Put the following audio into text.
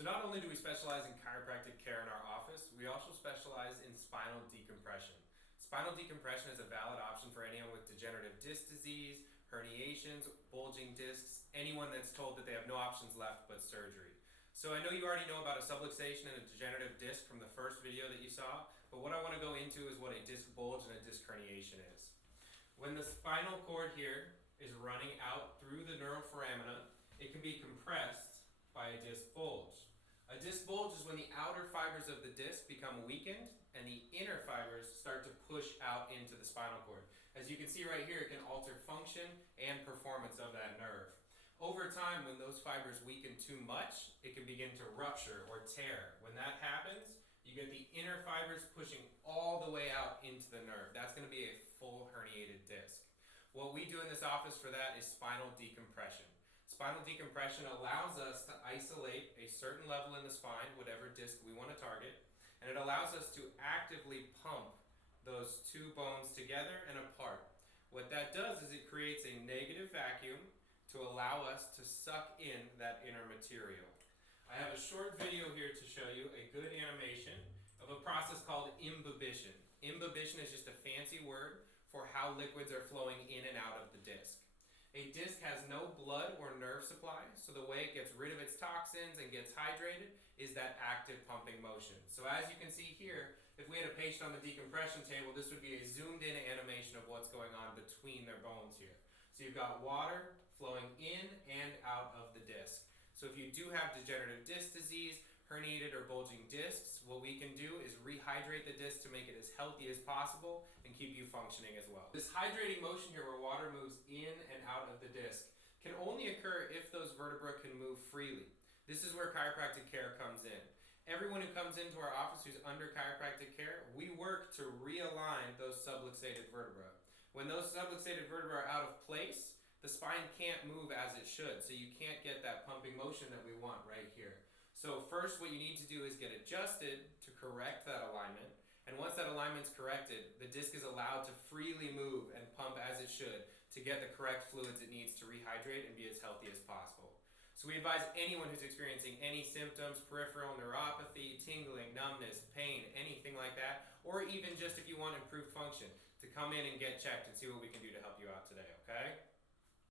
So not only do we specialize in chiropractic care in our office, we also specialize in spinal decompression. Spinal decompression is a valid option for anyone with degenerative disc disease, herniations, bulging discs, anyone that's told that they have no options left but surgery. So I know you already know about a subluxation and a degenerative disc from the first video that you saw, but what I want to go into is what a disc bulge and a disc herniation is. When the spinal cord here is running out through the neuroforamina, it can be compressed by a disc bulge. A disc bulge is when the outer fibers of the disc become weakened and the inner fibers start to push out into the spinal cord. As you can see right here, it can alter function and performance of that nerve. Over time, when those fibers weaken too much, it can begin to rupture or tear. When that happens, you get the inner fibers pushing all the way out into the nerve. That's going to be a full herniated disc. What we do in this office for that is spinal decompression. Spinal decompression allows us to isolate a certain level in the spine, whatever disc we want to target, and it allows us to actively pump those two bones together and apart. What that does is it creates a negative vacuum to allow us to suck in that inner material. I have a short video here to show you a good animation of a process called imbibition. Imbibition is just a fancy word for how liquids are flowing in and out of the disc. A disc has no blood or nerve supply, so the way it gets rid of its toxins and gets hydrated is that active pumping motion. So as you can see here, if we had a patient on the decompression table, this would be a zoomed in animation of what's going on between their bones here. So you've got water flowing in and out of the disc. So if you do have degenerative disc disease, herniated or bulging discs, what we can do is rehydrate the disc to make it as healthy as possible and keep you functioning as well. This hydrating motion here where water moves in and out of the disc can only occur if those vertebrae can move freely. This is where chiropractic care comes in. Everyone who comes into our office who's under chiropractic care, we work to realign those subluxated vertebrae. When those subluxated vertebrae are out of place, the spine can't move as it should, so you can't get that pumping motion that we want right here. So first what you need to do is get adjusted to correct that alignment, and once that alignment's corrected, the disc is allowed to freely move and pump as it should to get the correct fluids it needs to rehydrate and be as healthy as possible. So we advise anyone who's experiencing any symptoms, peripheral neuropathy, tingling, numbness, pain, anything like that, or even just if you want improved function, to come in and get checked and see what we can do to help you out today, okay?